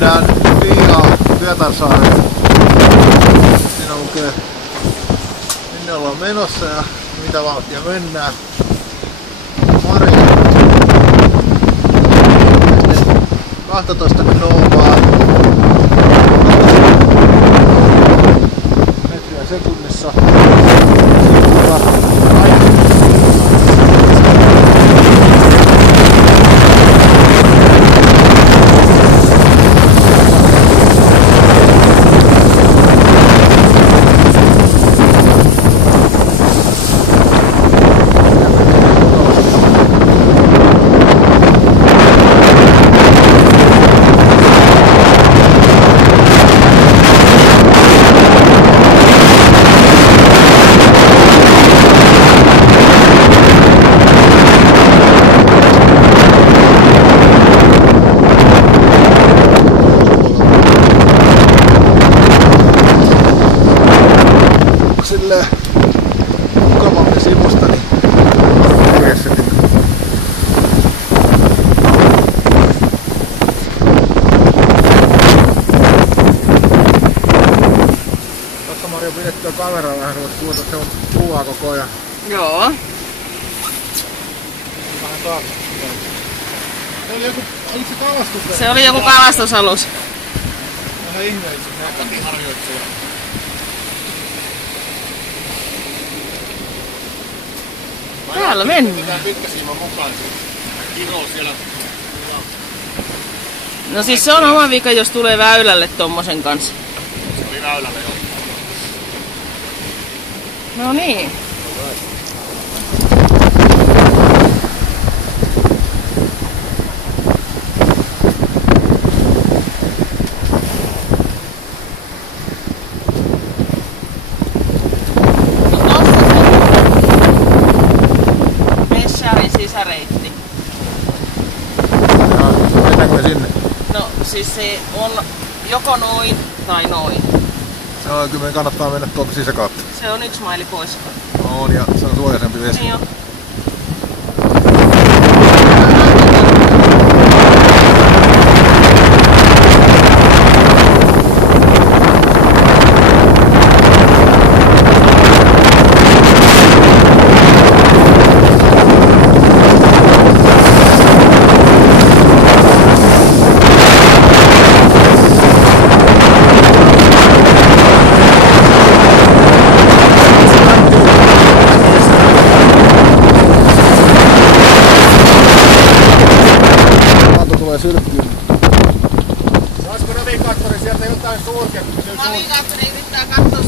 Viedään Fiaa Pietarsaareen. Siinä lukee minne ollaan menossa ja mitä vauhtia mennään. Mari 12 knoopaa metriä sekunnissa. Silleen mukavampi sivusta, niin edessäkin. Totta Marjo pidettyä kameraa vähän, että se on kuvaa koko ajan. Joo. Vähän taas. Se oli joku kalastusalus. Vähän ihmeellistä harjoittelua. Täällä mennään. Pitää pitkäsiiman mukaan. Kiro siellä. No siis se on oma vika, jos tulee väylälle tommosen kanssa. Se oli väylälle jo. No niin. Sisäreitti. Mennäänkö me sinne? No siis se on joko noin tai noin. Se on, kyllä meidän kannattaa mennä tuolta sisäkautta. Se on 1 maili pois. On ja se on suojaisempi vesi. Niin jo. Sylkkyyn. Saisiko navigaattori sieltä jotain sulkea? Navigaattori yrittää katsoa.